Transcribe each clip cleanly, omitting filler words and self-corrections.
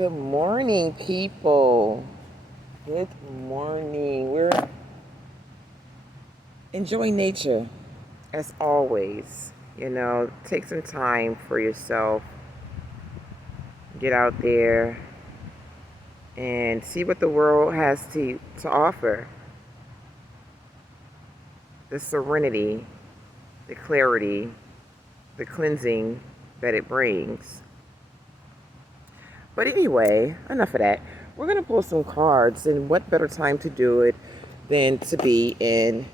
Good morning, people. Good morning. We're enjoying nature as always. Take some time for yourself. Get out there and see what the world has to offer. The serenity, the clarity, the cleansing that it brings. But anyway, enough of that. We're going to pull some cards, and what better time to do it than to be in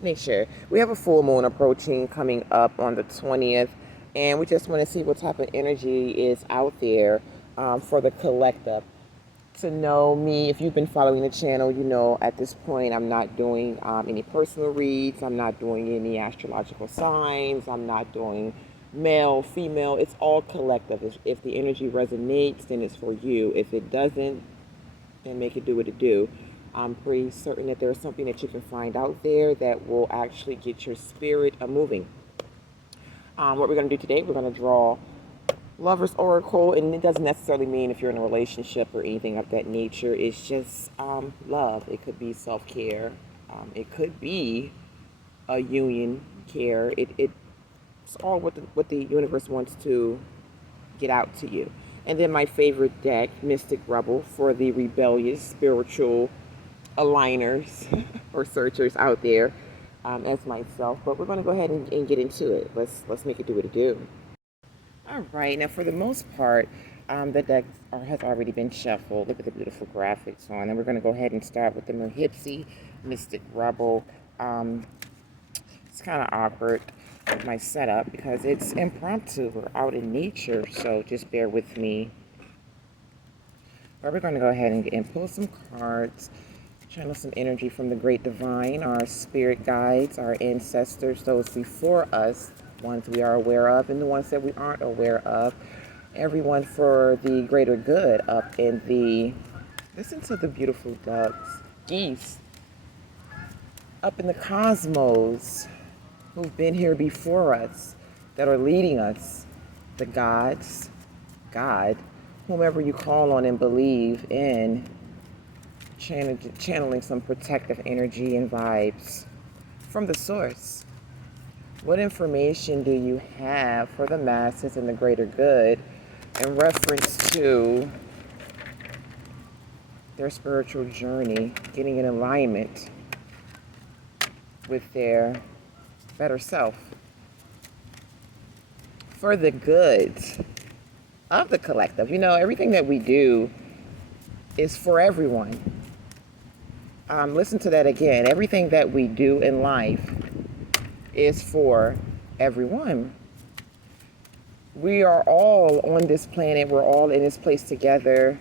nature. We have a full moon approaching coming up on the 20th, and we just want to see what type of energy is out there for the collective. To know me, if you've been following the channel, you know at this point I'm not doing any personal reads. I'm not doing any astrological signs. I'm not doing male, female. It's all collective. If the energy resonates, then it's for you. If it doesn't, then make it do what it do. I'm pretty certain that there's something that you can find out there that will actually get your spirit moving. What we're going to do today, we're going to draw Lover's Oracle, and it doesn't necessarily mean if you're in a relationship or anything of that nature. It's just love. It could be self-care. It could be a union care. It's all what the universe wants to get out to you. And then my favorite deck, Mystic Rebel, for the rebellious spiritual aligners or searchers out there, as myself. But we're going to go ahead and get into it. Let's make it do what it do. All right, now for the most part, the deck has already been shuffled. Look at the beautiful graphics on, and we're going to go ahead and start with the Mahipsi Mystic Rebel. It's kind of awkward with my setup because it's impromptu. We're out in nature, so just bear with me. But we're going to go ahead and pull some cards, channel some energy from the great divine, our spirit guides, our ancestors, those before us, ones we are aware of and the ones that we aren't aware of. Everyone for the greater good up in the, listen to the beautiful ducks, geese, up in the cosmos who've been here before us, that are leading us, the gods, God, whomever you call on and believe in, channeling some protective energy and vibes from the source. What information do you have for the masses and the greater good in reference to their spiritual journey, getting in alignment with their better self for the good of the collective? Everything that we do is for everyone. Listen to that again. Everything that we do in life is for everyone. We are all on this planet. We're all in this place together,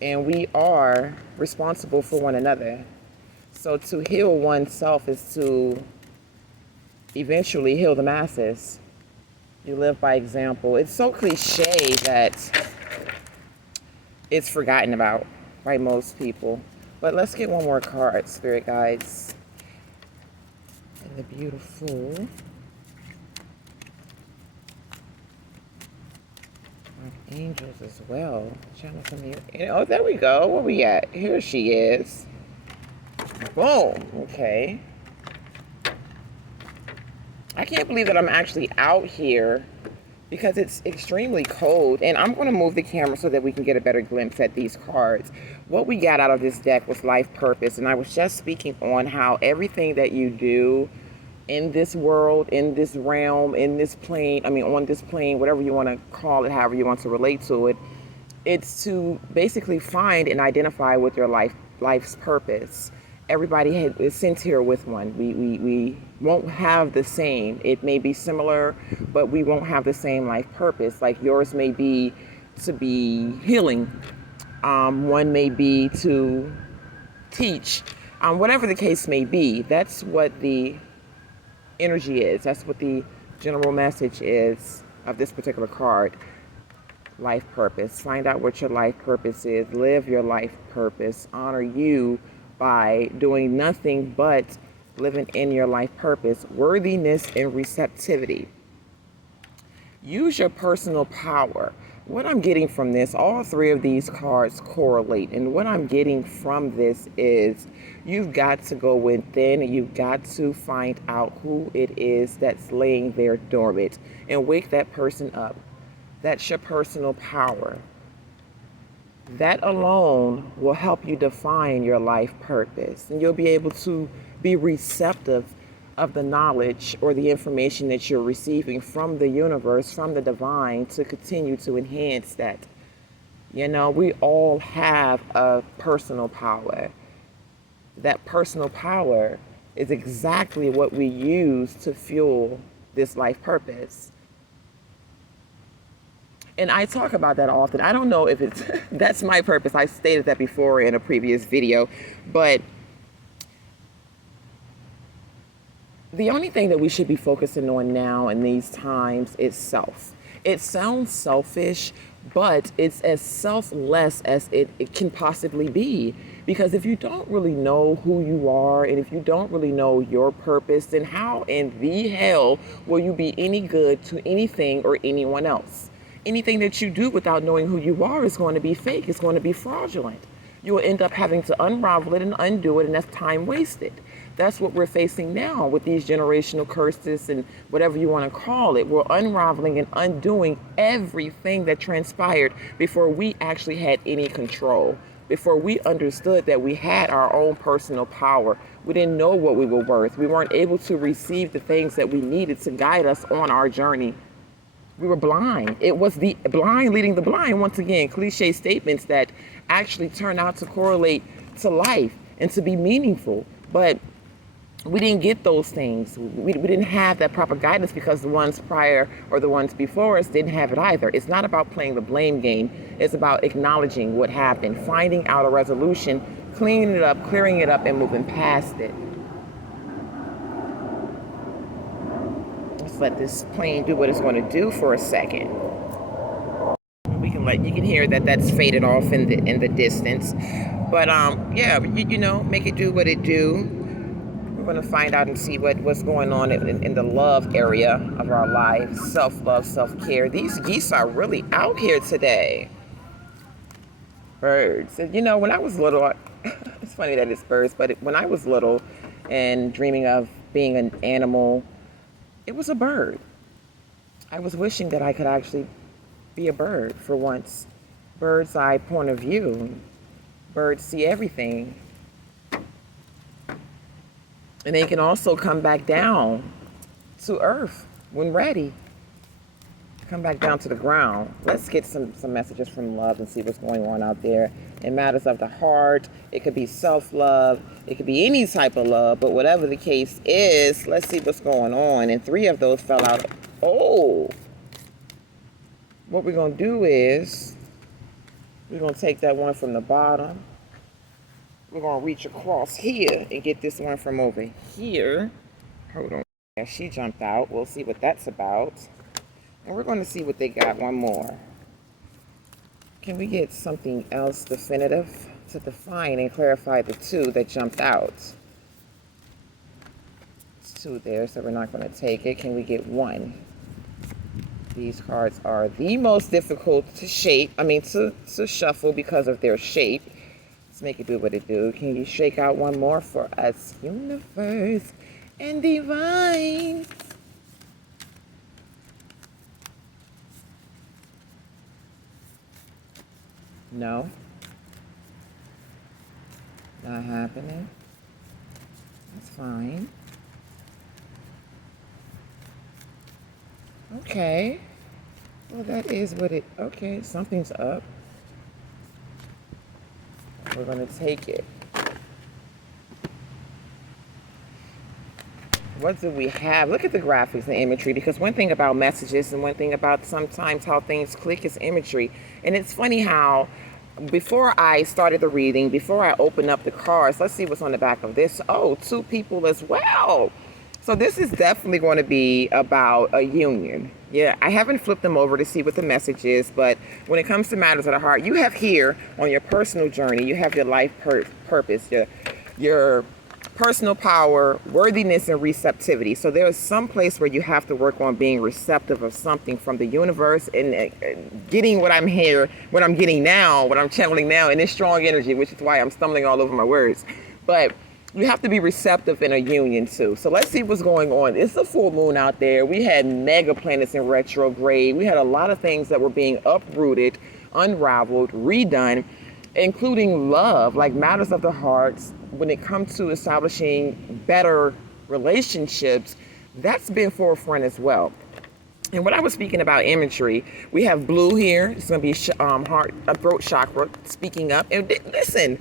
and we are responsible for one another. So to heal oneself is to eventually heal the masses. You live by example. It's so cliche that it's forgotten about by most people. But let's get one more card, spirit guides. And the beautiful angels as well. Channel from here. Oh, there we go. Where we at? Here she is. Boom. Okay. I can't believe that I'm actually out here because it's extremely cold, and I'm going to move the camera so that we can get a better glimpse at these cards. What we got out of this deck was life purpose, and I was just speaking on how everything that you do in this world, in this realm, in this plane, on this plane, whatever you want to call it, however you want to relate to it, it's to basically find and identify with your life's purpose. Everybody is sent here with one. We won't have the same. It may be similar, but we won't have the same life purpose. Like yours may be to be healing. One may be to teach. Whatever the case may be, that's what the energy is. That's what the general message is of this particular card. Life purpose. Find out what your life purpose is. Live your life purpose. Honor you by doing nothing but living in your life purpose. Worthiness and receptivity. Use your personal power. what I'm getting from this, all three of these cards correlate. And what I'm getting from this is you've got to go within and you've got to find out who it is that's laying there dormant and wake that person up. That's your personal power. That alone will help you define your life purpose. And you'll be able to be receptive of the knowledge or the information that you're receiving from the universe, from the divine, to continue to enhance that. You know, we all have a personal power. That personal power is exactly what we use to fuel this life purpose. And I talk about that often. I don't know if it's, that's my purpose. I stated that before in a previous video, but the only thing that we should be focusing on now in these times is self. It sounds selfish, but it's as selfless as it can possibly be. Because if you don't really know who you are, and if you don't really know your purpose, then how in the hell will you be any good to anything or anyone else? Anything that you do without knowing who you are is going to be fake. It's going to be fraudulent. You will end up having to unravel it and undo it, and that's time wasted. That's what we're facing now with these generational curses and whatever you want to call it. We're unraveling and undoing everything that transpired before we actually had any control, before we understood that we had our own personal power. We didn't know what we were worth. We weren't able to receive the things that we needed to guide us on our journey. We were blind. It was the blind leading the blind. Once again, cliche statements that actually turn out to correlate to life and to be meaningful. But we didn't get those things. We didn't have that proper guidance because the ones prior or the ones before us didn't have it either. It's not about playing the blame game. It's about acknowledging what happened, finding out a resolution, cleaning it up, clearing it up, and moving past it. Let this plane do what it's going to do for a second. You can hear that that's faded off in the distance, but yeah, you know, make it do what it do. We're going to find out and see what's going on in the love area of our lives. Self-love, self-care. These geese are really out here today. Birds. You know, when I was little, it's funny that it's birds, but when I was little and dreaming of being an animal, it was a bird. I was wishing that I could actually be a bird for once. Bird's eye point of view. Birds see everything. And they can also come back down to earth when ready. Come back down to the ground. Let's get some messages from love and see what's going on out there. In matters of the heart, it could be self-love, it could be any type of love, but whatever the case is, let's see what's going on. And 3 of those fell out. Oh! What we're going to do is, we're going to take that one from the bottom. We're going to reach across here and get this one from over here. Hold on. Yeah, she jumped out. We'll see what that's about. And we're going to see what they got. One more. Can we get something else definitive to define and clarify the 2 that jumped out? It's 2 there, so we're not going to take it. Can we get 1? These cards are the most difficult to to shuffle because of their shape. Let's make it do what it do. Can you shake out one more for us? Universe and divine. No. Not happening. That's fine. Okay. Well, that is what it... Okay, something's up. We're going to take it. What do we have? Look at the graphics and imagery, because one thing about messages and one thing about sometimes how things click is imagery. And it's funny how before I started the reading, before I opened up the cards, let's see what's on the back of this. Oh, 2 people as well. So this is definitely going to be about a union. Yeah, I haven't flipped them over to see what the message is, but when it comes to matters of the heart, you have here on your personal journey, you have your life purpose, your personal power, worthiness, and receptivity. So there is some place where you have to work on being receptive of something from the universe and getting what I'm getting now, what I'm channeling now in this strong energy, which is why I'm stumbling all over my words. But you have to be receptive in a union too. So let's see what's going on. It's a full moon out there. We had mega planets in retrograde. We had a lot of things that were being uprooted, unraveled, redone, including love, like matters of the hearts. When it comes to establishing better relationships, that's been forefront as well. And when I was speaking about imagery, we have blue here. It's going to be heart, throat chakra, speaking up. And listen,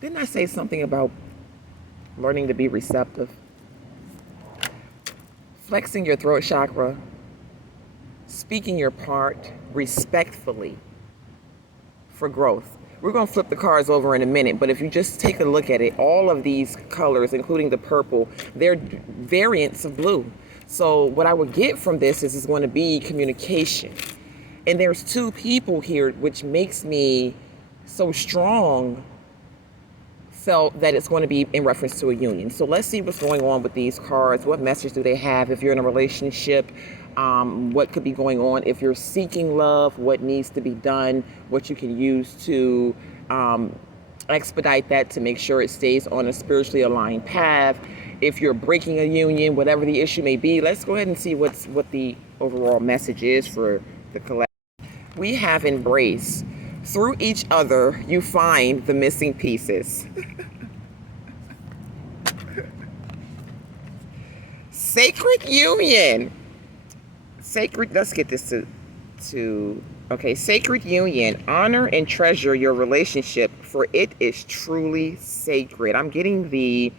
didn't I say something about learning to be receptive? Flexing your throat chakra, speaking your part respectfully for growth. We're going to flip the cards over in a minute, but if you just take a look at it, all of these colors, including the purple, they're variants of blue. So what I would get from this is it's going to be communication. And there's two people here, which makes me so strong, felt that it's going to be in reference to a union. So let's see what's going on with these cards. What message do they have if you're in a relationship? What could be going on if you're seeking love, what needs to be done, what you can use to expedite that to make sure it stays on a spiritually aligned path. If you're breaking a union, whatever the issue may be, let's go ahead and see what the overall message is for the collective. We have embrace. Through each other, you find the missing pieces. Sacred union. Let's get this okay, sacred union. Honor and treasure your relationship, for it is truly sacred. I'm getting the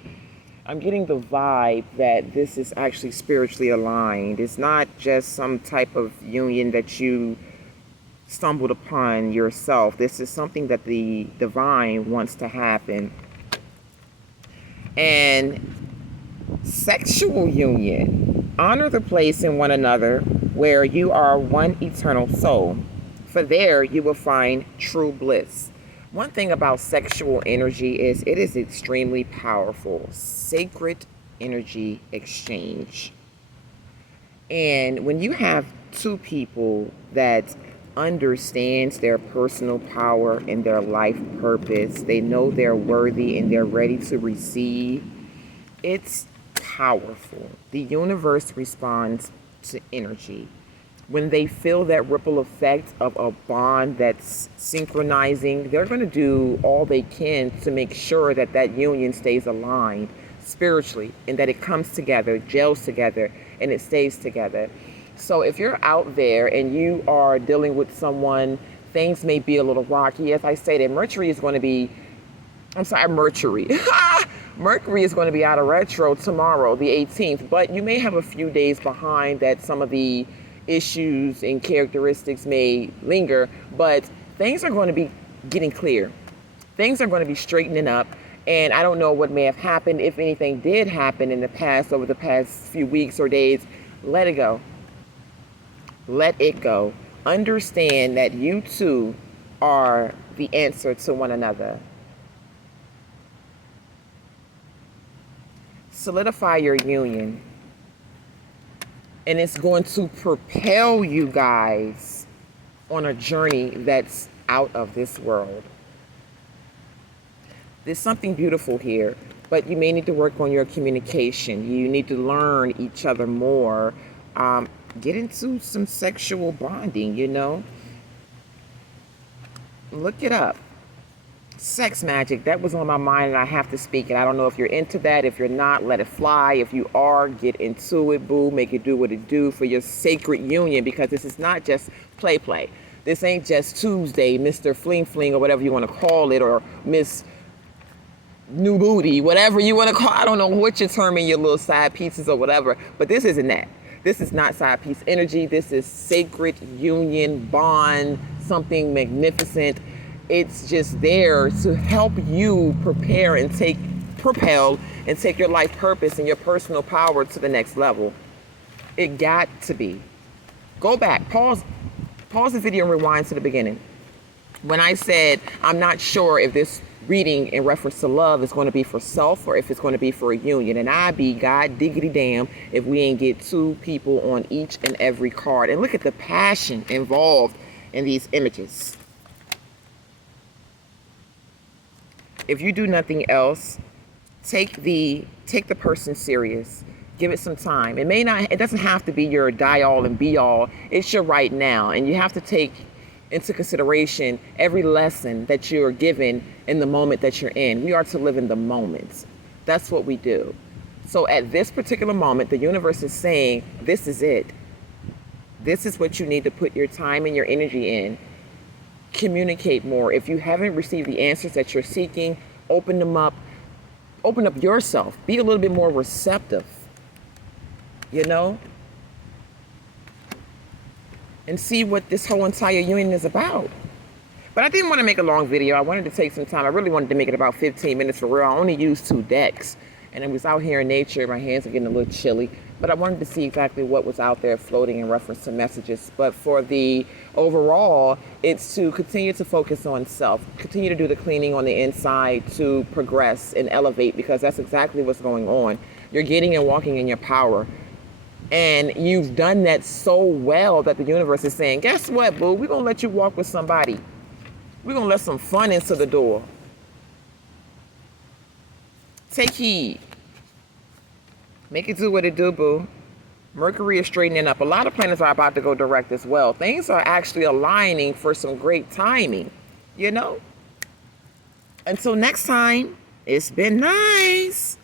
vibe that this is actually spiritually aligned. It's not just some type of union that you stumbled upon yourself. This is something that the divine wants to happen. And sexual union. Honor the place in one another where you are one eternal soul, for there you will find true bliss. One thing about sexual energy is it is extremely powerful. Sacred energy exchange. And when you have two people that understands their personal power and their life purpose, they know they're worthy and they're ready to receive, it's powerful. The universe responds to energy. When they feel that ripple effect of a bond that's synchronizing, they're going to do all they can to make sure that that union stays aligned spiritually and that it comes together, gels together, and it stays together. So if you're out there and you are dealing with someone, things may be a little rocky. As I stated, Mercury is going to be out of retro tomorrow, the 18th, but you may have a few days behind that some of the issues and characteristics may linger, but things are going to be getting clear. Things are going to be straightening up, and I don't know what may have happened. If anything did happen in the past, over the past few weeks or days, let it go. Let it go. Understand that you two are the answer to one another. Solidify your union. And it's going to propel you guys on a journey that's out of this world. There's something beautiful here, but you may need to work on your communication. You need to learn each other more. Get into some sexual bonding, Look it up. Sex magic, that was on my mind and I have to speak it. I don't know if you're into that. If you're not, let it fly. If you are, get into it, boo. Make it do what it do for your sacred union, because this is not just play. This ain't just Tuesday, Mr. Fling Fling, or whatever you want to call it, or Miss New Booty, whatever you want to call it. I don't know what you're terming your little side pieces or whatever, but this isn't that. This is not side piece energy. This is sacred union, bond, something magnificent. It's just there to help you prepare and propel and take your life purpose and your personal power to the next level. It got to be. Go back, pause the video and rewind to the beginning. When I said, I'm not sure if this reading in reference to love is going to be for self or if it's going to be for a union. And I be God diggity damn if we ain't get two people on each and every card. And look at the passion involved in these images. If you do nothing else, take the person serious. Give it some time. It doesn't have to be your die all and be all. It's your right now. And you have to take into consideration every lesson that you are given in the moment that you're in. We are to live in the moment. That's what we do. So at this particular moment, the universe is saying, this is it. This is what you need to put your time and your energy in. Communicate more. If you haven't received the answers that you're seeking, open them up. Open up yourself. Be a little bit more receptive, you know? And see what this whole entire union is about. But I didn't want to make a long video. I wanted to take some time. I really wanted to make it about 15 minutes for real. I only used 2 decks. And I was out here in nature. My hands are getting a little chilly. But I wanted to see exactly what was out there floating in reference to messages. But for the overall, it's to continue to focus on self. Continue to do the cleaning on the inside to progress and elevate, because that's exactly what's going on. You're getting and walking in your power. And you've done that so well that the universe is saying, guess what, boo? We're going to let you walk with somebody. We're going to let some fun into the door. Take heed. Make it do what it do, boo. Mercury is straightening up. A lot of planets are about to go direct as well. Things are actually aligning for some great timing, you know? Until next time, it's been nice.